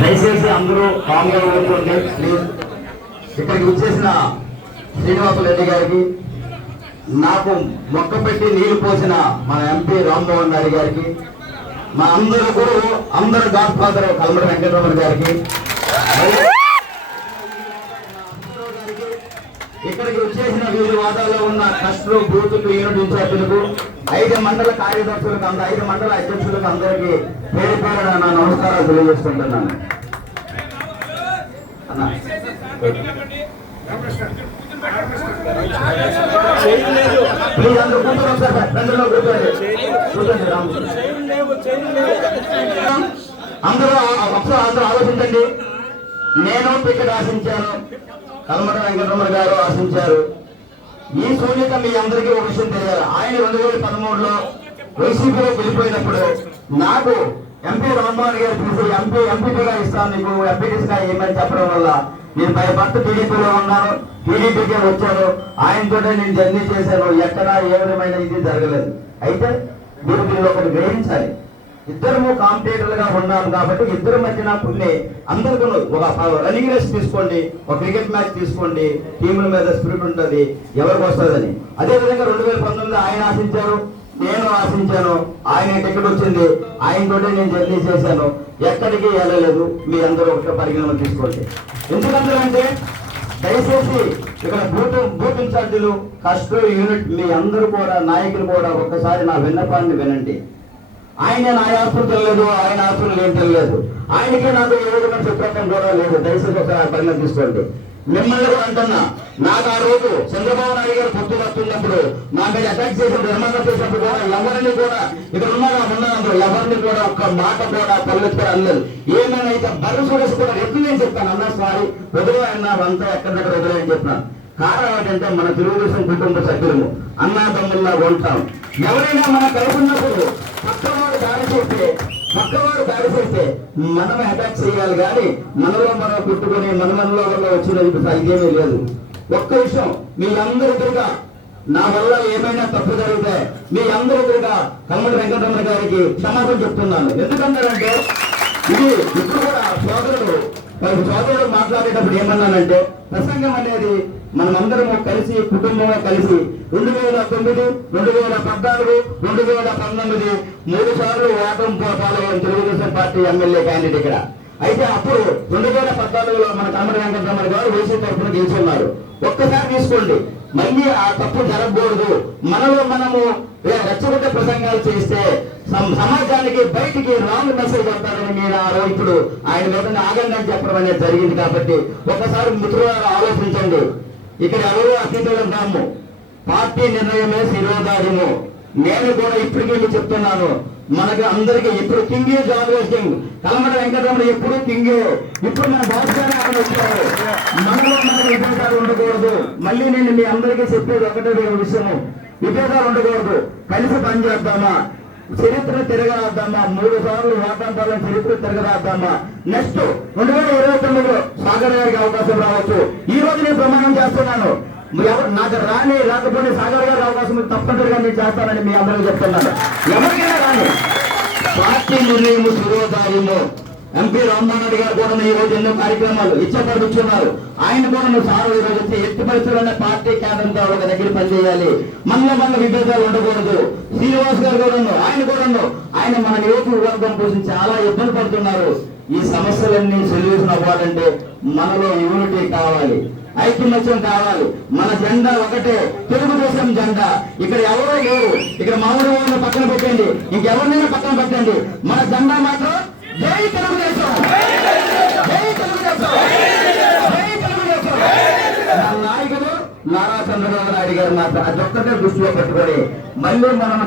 దయచేసి అందరూ కామ్గా ఊరుకోండి ప్లీజ్. ఇక్కడికి వచ్చేసిన శ్రీనివాసరెడ్డి గారికి, నాకు మొక్క పెట్టి నీళ్లు పోసిన మన ఎంపీ రామ్మోహన్ రెడ్డి గారికి, మా అందరూ గాడ్ ఫాదర్ కల్మడి వెంకటరమణ గారికి, ఇక్కడికి వచ్చేసిన వివిధ వాదాల్లో ఉన్న కష్టలు బూతులు యూనిట్ ఇన్ఛార్జీలకు, 5 మండల కార్యదర్శులకు, 5 మండల అధ్యక్షులకు అందరికీ పేరు పేరున నా నమస్కారాలు తెలియజేసుకుంటున్నాను. అందరూ ఆలోచించండి. నేను టికెట్ ఆశించాను, కల్మట వెంకటరమణ గారు ఆశించారు. ఈ శూన్యత మీ అందరికీ ఒక విషయం తెలియాలి. ఆయన 2013లో వైసీపీలో వెళ్ళిపోయినప్పుడు నాకు ఎంపీ రామ్మోహన్ గారు పిలిచి ఎంపీగా ఇస్తాను, నీకు ఎంపీగా ఏమని చెప్పడం వల్ల నేను భయపడుతూ టీడీపీలో ఉన్నాను, టీడీపీకే వచ్చాను. ఆయనతో నేను జర్నీ చేశాను. ఎక్కడా ఏ విధమైన ఇది జరగలేదు. అయితే మీరు దీనిలో ఒకటి గ్రహించాలి, ఇద్దరము కాంపిటేటర్లుగా ఉన్నాము కాబట్టి ఇద్దరు మధ్యన కొన్ని అందరికీ ఒక రన్నింగ్ రేస్ తీసుకోండి, ఒక క్రికెట్ మ్యాచ్ తీసుకోండి, టీముల మీద స్పిరిట్ ఉంటుంది, ఎవరికి వస్తుందని. అదేవిధంగా 2019 ఆయన ఆశించారు, నేను ఆశించాను. ఆయన టికెట్ వచ్చింది, ఆయనతోటే నేను జర్నీ చేశాను. ఎక్కడికి వెళ్ళలేదు. మీ అందరూ ఒక పరిగణన తీసుకోండి. ఎందుకంటే దయచేసి ఇక్కడ బూత్ ఇన్ఛార్జీలు, కస్టమర్ యూనిట్ మీ అందరూ కూడా, నాయకులు కూడా ఒక్కసారి నా విన్నపాన్ని వినండి. ఆయన నా ఆస్తులు తెలియలేదు, ఆయన ఆస్తులు నేను తెలియలేదు. ఆయనకి నాకు ఏ విధంగా చెప్పడం కూడా లేదు. దయచేసి ఒకసారి పరిగణన తీసుకోండి. మిమ్మల్ని కూడా అంటున్నా, నాకు ఆ రోజు చంద్రబాబు నాయుడు గారు పొత్తు వస్తున్నప్పుడు నా మీద అటాక్ చేసినప్పుడు, నిర్మాణం చేసినప్పుడు కూడా ఎవరిని కూడా ఇక్కడ ఉన్నప్పుడు ఎవరిని కూడా ఒక్క మాట కూడా పల్లెత్తుకొని అనలేదు. ఏమైనా అయితే బర్రె చూడేసి కూడా ఎప్పుడు నేను చెప్తాను, అన్నా సారీ వదిలే అన్నారు, అంతా ఎక్కడిక్కడ వదిలే అని చెప్పినాను. కారణం ఏంటంటే మన తెలుగుదేశం కుటుంబ సభ్యులము అన్నాదమ్ముల్లా ఉంటాం. ఎవరైనా మన కలుపున్నప్పుడు పక్కవాడు దాడి చేస్తే మనం అటాక్ చేయాలి కానీ మనలో మనం కుట్టుకొని మనలో వచ్చినది ఇదేమీ లేదు. ఒక్క విషయం, మీ అందరి ఎదురుగా నా వల్ల ఏమైనా తప్పు జరిగితే మీ అందరి ఎదురుగా కల్మడి వెంకటరమణ గారికి క్షమాపణ చెప్తున్నాను. ఎందుకంటారంటే ఇది ఇప్పుడు కూడా సోదరుడు మాట్లాడేటప్పుడు ఏమన్నానంటే, ప్రసంగం అనేది మనమందరము కలిసి కుటుంబంగా కలిసి 2009, 2014, 2019 3 సార్లు ఓటమి పాల్గొన్న తెలుగుదేశం పార్టీ ఎమ్మెల్యే క్యాండిడేట్ ఇక్కడ. అయితే అప్పుడు 2014లో మన కల్మడి వెంకటరమణ గారు వైసీపీ తరఫున గెలుచున్నారు. ఒక్కసారి తీసుకోండి, మళ్ళీ ఆ తప్పు జరగకూడదు. మనము రెచ్చగొట్టే ప్రసంగాలు చేస్తే సమాజానికి బయటికి రాంగ్ మెసేజ్ వస్తారని మీరు ఇప్పుడు ఆయన మీద ఆగండి అని చెప్పడం అనేది జరిగింది. కాబట్టి ఒక్కసారి మిత్రులారా ఆలోచించండి. ఇక్కడ ఎవరో అతీతులం కాము, పార్టీ నిర్ణయమే శిరోధార్యము. నేను కూడా ఇప్పటికీ చెప్తున్నాను, మనకి అందరికి ఇప్పుడు కింగ్ ఆల్వేస్ కింగ్. కల్మడి వెంకటరమణ ఎప్పుడు కింగ్. ఇప్పుడు మన బాధ్యత అక్కడ వచ్చారు. మనలో మనకు విభేదాలు ఉండకూడదు. మళ్ళీ నేను మీ అందరికీ చెప్పేది ఒకటే విషయము, విభేదాలు ఉండకూడదు. కలిసి పనిచేద్దామా, చరిత్ర తిరగరాద్దామా, 3 సార్లు వాటాంతాలను చరిత్ర తిరగరాద్దామా. నెక్స్ట్ 2029లో సాగర్ గారికి అవకాశం రావచ్చు. ఈ రోజు నేను ప్రమాణం చేస్తున్నాను, నాకు రాకపోతే సాగర్ గారి అవకాశం తప్పనిసరిగా నేను చేస్తానని మీ అందరూ చెప్తున్నాను. ఎవరికైనా రాని పార్టీ నిర్ణయము శిరోధార్యము. ఎంపీ రామ్మోహన్ రెడ్డి గారు కూడా ఈ రోజు ఎన్నో కార్యక్రమాలు ఇచ్చపడుతున్నారు. ఆయన కూడా సార్ ఈ రోజు వచ్చి ఎట్టి పరిస్థితుల్లోనే పార్టీ కేంద్రంతో ఒక దగ్గర పనిచేయాలి. మనలో విభేదాలు ఉండకూడదు. శ్రీనివాస్ గారు కూడా ఆయన మన నియోజకవర్గం కోసం చాలా ఇబ్బంది పడుతున్నారు. ఈ సమస్యలన్నీ సొల్యూషన్ అవ్వాలంటే మనలో యూనిటీ కావాలి, ఐక్యమత్యం కావాలి. మన జెండా ఒకటే, తెలుగుదేశం జెండా. ఇక్కడ ఎవరో లేరు. ఇక్కడ మామూలు పక్కన పెట్టండి, ఇంకెవరినైనా పక్కన పెట్టండి, మన జెండా మాత్రం జై తెలుగుదేశం, జై తెలుగుదేశం, జై తెలుగుదేశం. నాయకుడు నారా చంద్రబాబు నాయుడు గారు మాత్రం అదొక్కటే దృష్టిలో పెట్టుకొని మళ్ళీ మనం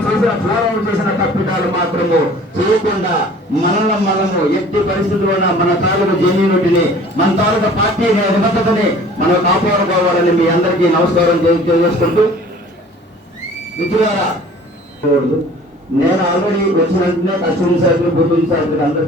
చేసిన తప్పిదాలు మాత్రము చేయకుండా మనము ఎట్టి పరిస్థితుల్లోన మన తాలూకు జెన్యూనిటీని, మన తాలూకు పార్టీ నిబద్ధతని మనం కాపాడుకోవాలని మీ అందరికీ నమస్కారం తెలియజేసుకుంటూ, మిత్రులారా, నేను ఆల్రెడీ వచ్చిన వెంటనే కస్టమర్ సర్కిల్, బూత్ సర్కిల్ అందరూ